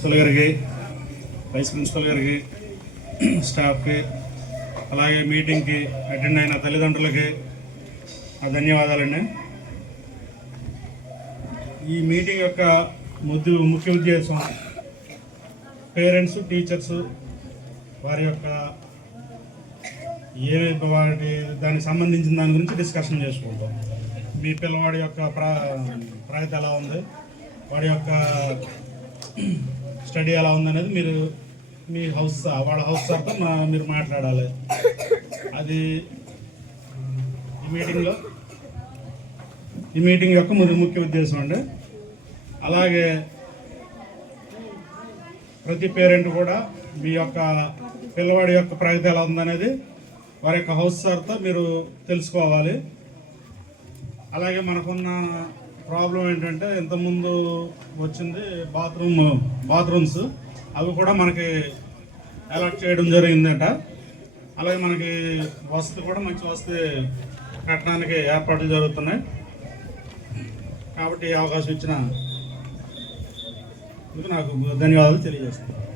Principal గారికి, vice principal గారికి, స్టాఫ్కి, అలాగే మీటింగ్కి అటెండ్ అయిన తల్లిదండ్రులకి ధన్యవాదాలండి. ఈ మీటింగ్ యొక్క ముఖ్య ఉద్దేశం పేరెంట్స్, టీచర్స్ వారి యొక్క దానికి సంబంధించిన దాని గురించి డిస్కషన్ చేసుకుంటాం. మీ పిల్లవాడి యొక్క ప్రగతి ఎలా ఉంది, వాడి యొక్క స్టడీ ఎలా ఉందనేది మీరు మీ వాళ్ళ హౌస్ సార్తో మీరు మాట్లాడాలి. అది ఈ మీటింగ్ యొక్క ముఖ్య ఉద్దేశం అండి. అలాగే ప్రతి పేరెంట్ కూడా మీ యొక్క పిల్లవాడి యొక్క ప్రగతి ఎలా ఉందనేది వారి యొక్క హౌస్ సార్తో మీరు తెలుసుకోవాలి. అలాగే మనకున్న ప్రాబ్లం ఏంటంటే ఇంతకుముందు వచ్చింది బాత్రూమ్స్ అవి కూడా మనకి అలాట్ చేయడం జరిగిందట. అలాగే మనకి వసతి కూడా మంచి వసతి కట్టడానికి ఏర్పాట్లు జరుగుతున్నాయి. కాబట్టి అవకాశం ఇచ్చిన నాకు ధన్యవాదాలు తెలియజేస్తున్నాను.